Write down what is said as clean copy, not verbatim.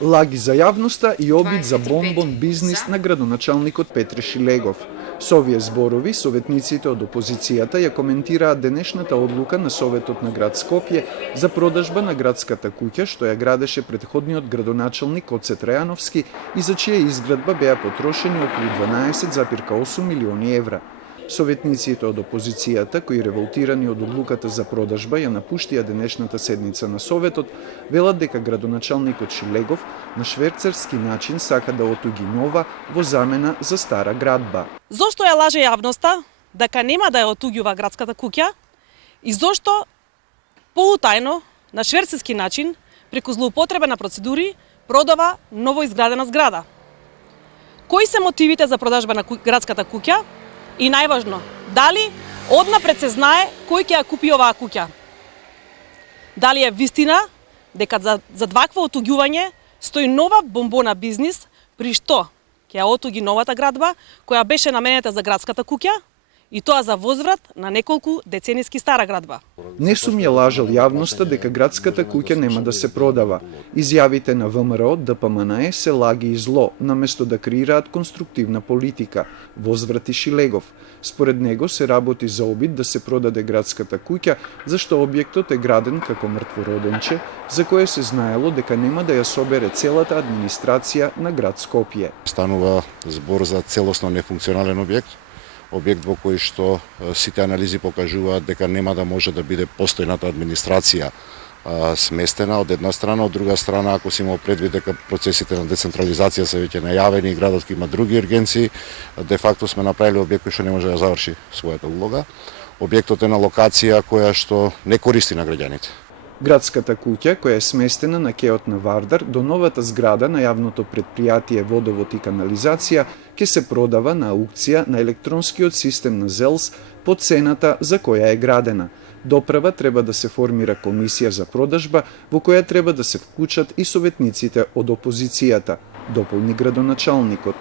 Лаги за јавноста и обид за бонбон бизнис на градоначалникот Петре Шилегов. Со овие зборови, советниците од опозицијата ја коментираат денешната одлука на Советот на град Скопје за продажба на градската куќа што ја градеше претходниот градоначалник Оце Трајановски и за чија изградба беа потрошени околу 12,8 милиони евра. Советниците од опозицијата, кои револтирани од одлуката за продажба, ја напуштија денешната седница на Советот, велат дека градоначалникот Шилегов на шверцерски начин сака да отуги нова во замена за стара градба. Зошто ја лаже јавноста дека нема да ја отуѓува градската куќа и зошто полутајно на шверцерски начин преку злоупотреба на процедури продава ново изградена зграда? Кои се мотивите за продажба на градската куќа? И најважно, дали однапред се знае кој ќе ја купи оваа куќа? Дали е вистина дека за вакво отуѓување стои нова бомбона бизнис, при што ќе ја отуги новата градба, која беше наменета за градската куќа, и тоа за возврат на неколку децениски стара градба. Не сум ја лажал јавноста дека градската куќа нема да се продава. Изјавите на ВМРО, ДПМНЕ се лаги и зло, наместо да креираат конструктивна политика, возврати Шилегов. Според него се работи за обид да се продаде градската куќа, зашто објектот е граден како мртвороденче, за кое се знаело дека нема да ја собере целата администрација на град Скопје. Станува збор за целосно нефункционален објект, објект во кој што сите анализи покажуваат дека нема да може да биде постојната администрација сместена од една страна, од друга страна ако се има предвид дека процесите на децентрализација се веќе најавени и градот ќе има други ургенции, де факто сме направиле објект кој што не може да заврши својата улога. Објектот е на локација која што не користи на граѓаните. Градската куќа, која е сместена на кеот на Вардар до новата зграда на јавното претпријатие Водовод и канализација, ќе се продава на аукција на електронскиот систем на ЗЕЛС по цената за која е градена. Допрева треба да се формира комисија за продажба, во која треба да се вклучат и советниците од опозицијата, дополни градоначалникот.